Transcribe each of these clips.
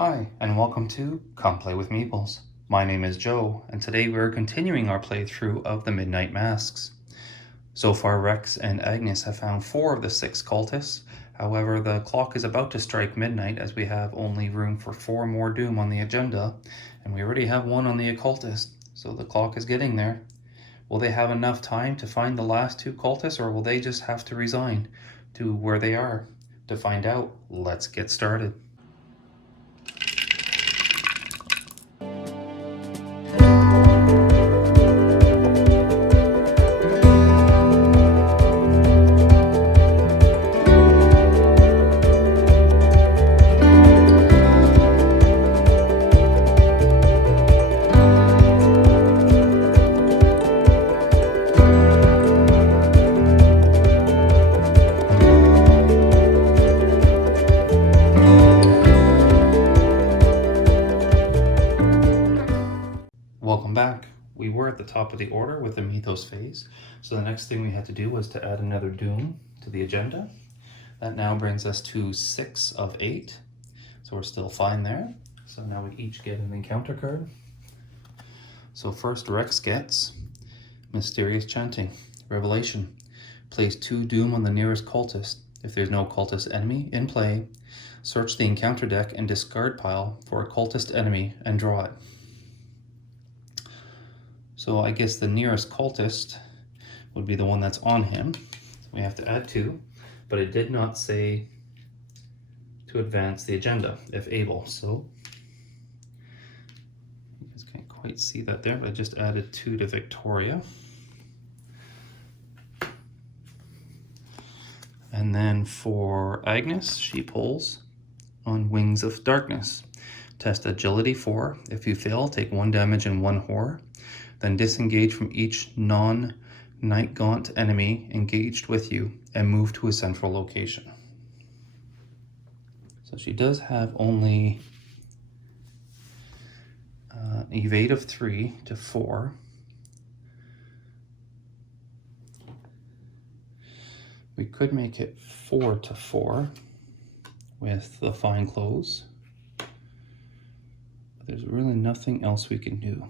Hi, and welcome to Come Play with Meeples. My name is Joe, and today we're continuing our playthrough of the Midnight Masks. So far, Rex and Agnes have found 4 of the 6 cultists. However, the clock is about to strike midnight as we have only room for 4 more Doom on the agenda, and we already have 1 on the occultist, so the clock is getting there. Will they have enough time to find the last 2 cultists, or will they just have to resign to where they are? To find out, let's get started. Welcome back. We were at the top of the order with the Mythos phase, so the next thing we had to do was to add another Doom to the agenda. That now brings us to 6 of 8, so we're still fine there. So now we each get an encounter card. So first Rex gets Mysterious Chanting, Revelation. Place 2 Doom on the nearest cultist. If there's no cultist enemy in play, search the encounter deck and discard pile for a cultist enemy and draw it. So I guess the nearest cultist would be the one that's on him. We have to add 2, but it did not say to advance the agenda if able. So you guys can't quite see that there, but I just added 2 to Victoria. And then for Agnes, she pulls on Wings of Darkness. Test agility 4. If you fail, take 1 damage and 1 horror. Then disengage from each non-Night Gaunt enemy engaged with you and move to a central location. So she does have only evade of 3 to 4. We could make it 4 to 4 with the fine clothes. But there's really nothing else we can do.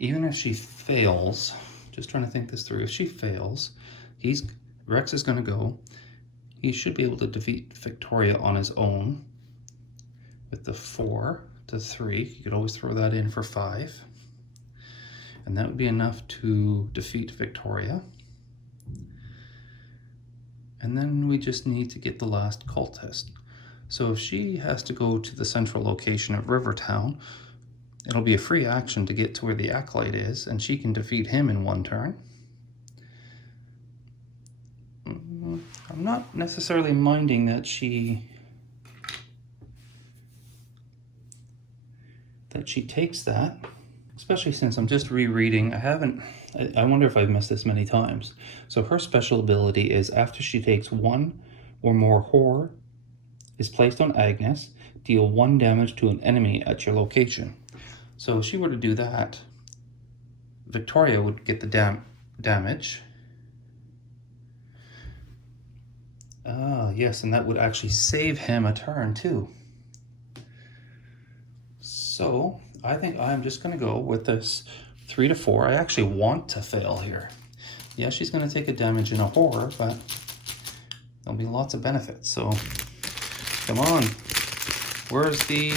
Even if she fails, just trying to think this through, if she fails, Rex is going to go. He should be able to defeat Victoria on his own with the 4 to 3. You could always throw that in for 5. And that would be enough to defeat Victoria. And then we just need to get the last cultist. So if she has to go to the central location of Rivertown, it'll be a free action to get to where the Acolyte is, and she can defeat him in 1 turn. I'm not necessarily minding that she takes that, especially since I'm just rereading. I wonder if I've missed this many times. So her special ability is after she takes 1 or more horror is placed on Agnes, deal 1 damage to an enemy at your location. So if she were to do that, Victoria would get the damage. Yes, and that would actually save him a turn too. So I think I'm just going to go with this 3 to 4. I actually want to fail here. Yeah, she's going to take a damage in a horror, but there'll be lots of benefits. So come on, where's the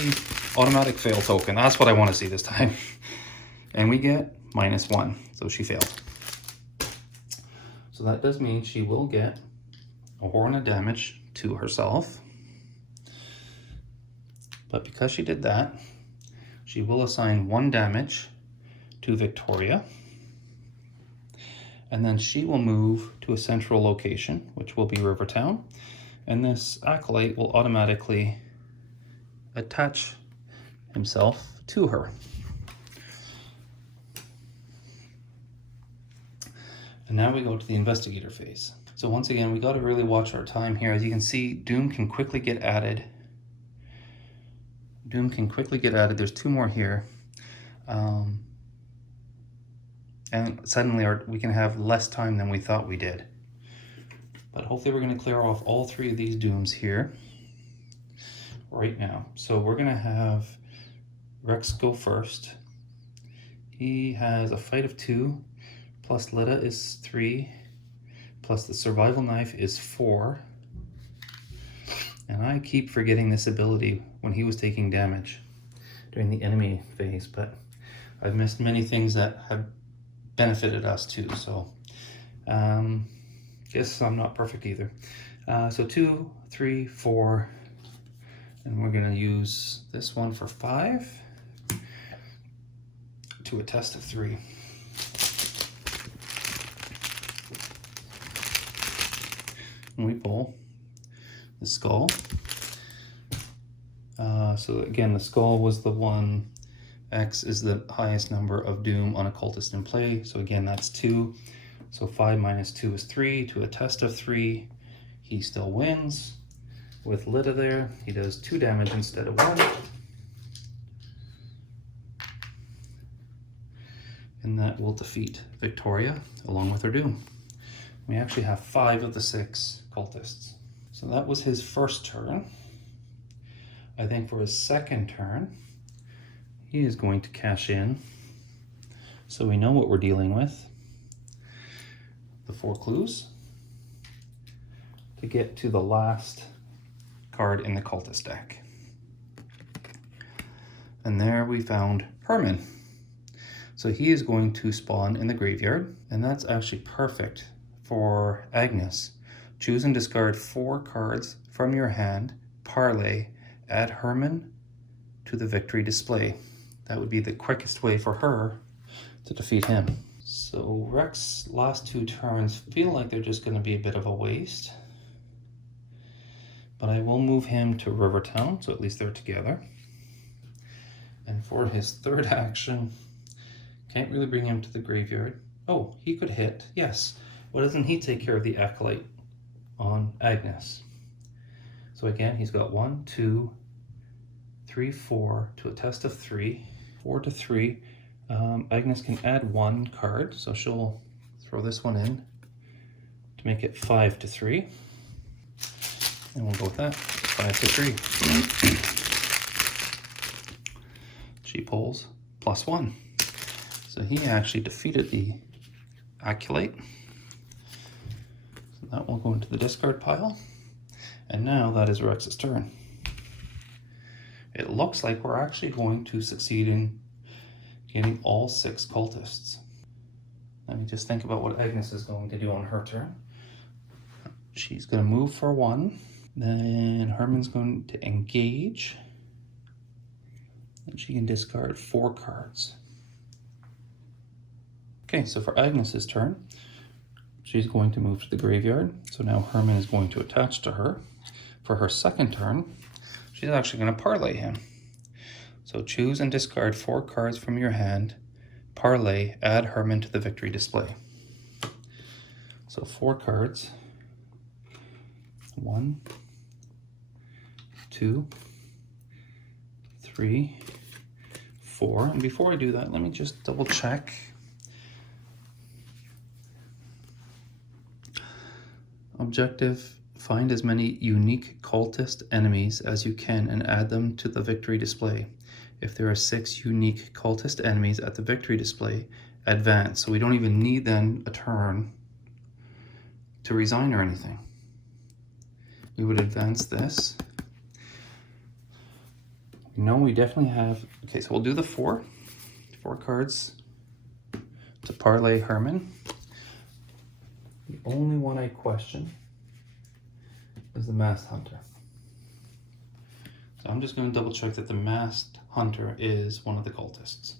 automatic fail token? That's what I want to see this time. And we get -1, so she failed. So that does mean she will get a horror and a damage to herself. But because she did that, she will assign 1 damage to Victoria. And then she will move to a central location, which will be Rivertown. And this Acolyte will automatically attach himself to her. And now we go to the investigator phase. So once again, we got to really watch our time here. As you can see, Doom can quickly get added. There's 2 more here. And suddenly we can have less time than we thought we did. But hopefully we're going to clear off all 3 of these dooms here right now. So we're going to have Rex go first. He has a fight of 2, plus Lita is 3, plus the survival knife is 4. And I keep forgetting this ability when he was taking damage during the enemy phase, but I've missed many things that have benefited us too, so guess I'm not perfect either. So 2, 3, 4, and we're gonna use this one for 5 to a test of 3. And we pull the skull. So again, the skull was the one. X is the highest number of doom on a cultist in play. So again, that's 2. So 5 minus 2 is 3 to a test of 3. He still wins. With Lita there, he does 2 damage instead of 1. And that will defeat Victoria along with her doom. We actually have 5 of the 6 cultists. So that was his first turn. I think for his second turn, he is going to cash in, so we know what we're dealing with. The 4 clues to get to the last card in the cultist deck. And there we found Herman. So he is going to spawn in the graveyard, and that's actually perfect for Agnes. Choose and discard 4 cards from your hand, parlay, add Herman to the victory display. That would be the quickest way for her to defeat him. So Rex's last 2 turns feel like they're just going to be a bit of a waste. But I will move him to Rivertown, so at least they're together. And for his third action, can't really bring him to the graveyard. Oh, he could hit, yes. Why doesn't he take care of the Acolyte on Agnes? So again, he's got 1, 2, 3, 4 to a test of 3. 4 to 3. Agnes can add 1 card, so she'll throw this one in to make it 5 to 3. And we'll go with that, 5 to 3. She pulls +1. So he actually defeated the Acolyte. So that will go into the discard pile. And now that is Rex's turn. It looks like we're actually going to succeed in getting all 6 cultists. Let me just think about what Agnes is going to do on her turn. She's going to move for 1. Then Herman's going to engage. And she can discard 4 cards. Okay, so for Agnes's turn, she's going to move to the graveyard. So now Herman is going to attach to her. For her second turn, she's actually going to parlay him. So choose and discard 4 cards from your hand. Parlay, add Herman to the victory display. So 4 cards. 1, 2, 3, 4. And before I do that, let me just double check. Objective: find as many unique cultist enemies as you can and add them to the victory display. If there are 6 unique cultist enemies at the victory display, advance. So we don't even need then a turn to resign or anything. We would advance this. No, we definitely have, okay, so we'll do the 4 cards to parlay Herman. The only one I question is the Masked Hunter. So I'm just going to double check that the Masked Hunter is one of the cultists.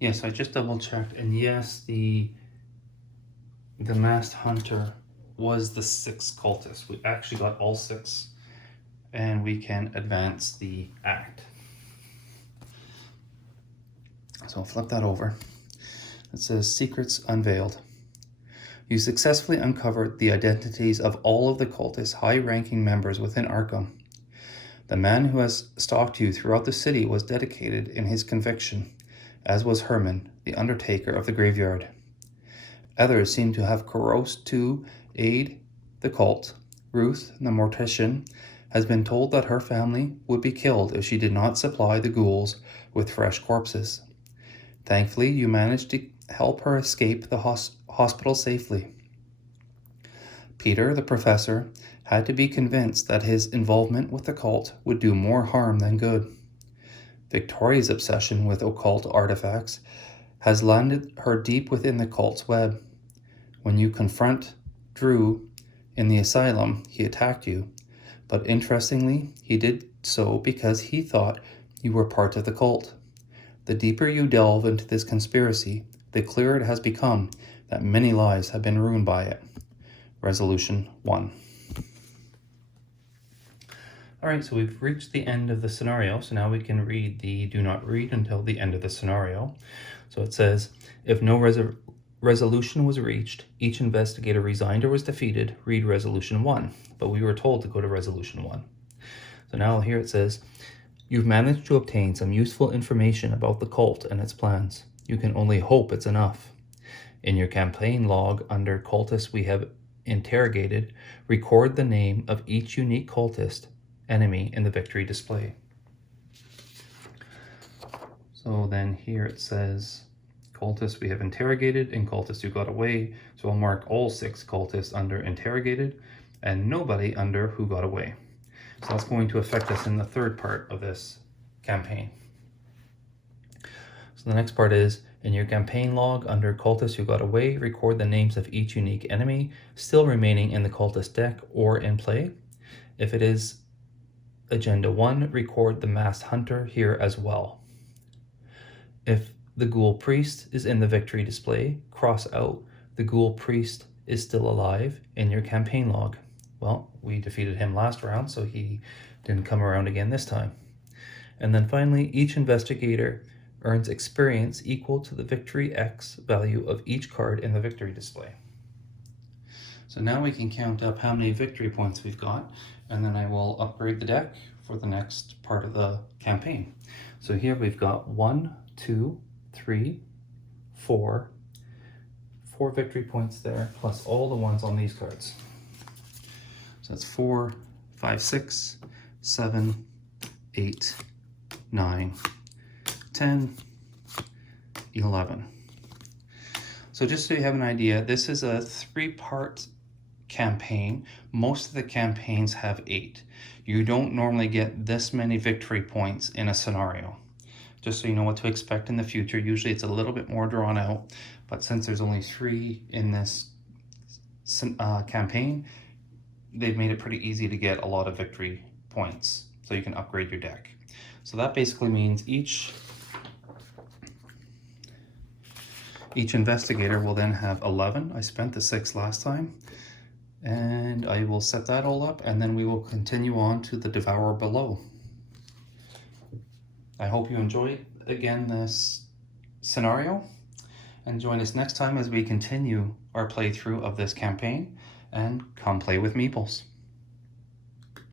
Yes, I just double checked, and yes, the Masked Hunter was the 6th cultist. We actually got all 6, and we can advance the act. So I'll flip that over. It says Secrets Unveiled. You successfully uncovered the identities of all of the cult's high-ranking members within Arkham. The man who has stalked you throughout the city was dedicated in his conviction as was Herman, the undertaker of the graveyard. Others seem to have caroused to aid the cult. Ruth, the mortician, has been told that her family would be killed if she did not supply the ghouls with fresh corpses. Thankfully, you managed to help her escape the hospital safely. Peter, the professor, had to be convinced that his involvement with the cult would do more harm than good. Victoria's obsession with occult artifacts has landed her deep within the cult's web. When you confront Drew in the asylum, he attacked you, but interestingly, he did so because he thought you were part of the cult. The deeper you delve into this conspiracy, the clearer it has become that many lives have been ruined by it. Resolution 1. Alright, so we've reached the end of the scenario, so now we can read the do not read until the end of the scenario. So it says, if no resolution was reached, each investigator resigned or was defeated, read resolution 1. But we were told to go to resolution 1. So now here it says, you've managed to obtain some useful information about the cult and its plans. You can only hope it's enough. In your campaign log under cultists we have interrogated, record the name of each unique cultist enemy in the victory display. So then here it says cultists we have interrogated and cultists who got away. So I'll mark all 6 cultists under interrogated and nobody under who got away. So that's going to affect us in the third part of this campaign. So the next part is, in your campaign log under cultists who got away, record the names of each unique enemy still remaining in the cultist deck or in play. If it is Agenda 1, record the masked hunter here as well. If the ghoul priest is in the victory display, cross out the ghoul priest is still alive in your campaign log. Well, we defeated him last round, so he didn't come around again this time. And then finally, each investigator earns experience equal to the victory X value of each card in the victory display. So now we can count up how many victory points we've got, and then I will upgrade the deck for the next part of the campaign. So here we've got 1, 2, 3, 4 victory points there, plus all the ones on these cards. So that's 4, 5, 6, 7, 8, 9, 10, 11. So just so you have an idea, this is a 3-part campaign. Most of the campaigns have 8. You don't normally get this many victory points in a scenario. Just so you know what to expect in the future. Usually it's a little bit more drawn out, but since there's only 3 in this campaign, they've made it pretty easy to get a lot of victory points, so you can upgrade your deck. So that basically means each investigator will then have 11. I spent the 6 last time, and I will set that all up, and then we will continue on to the Devourer Below. I hope you enjoyed, again, this scenario, and join us next time as we continue our playthrough of this campaign, and come play with Meeples.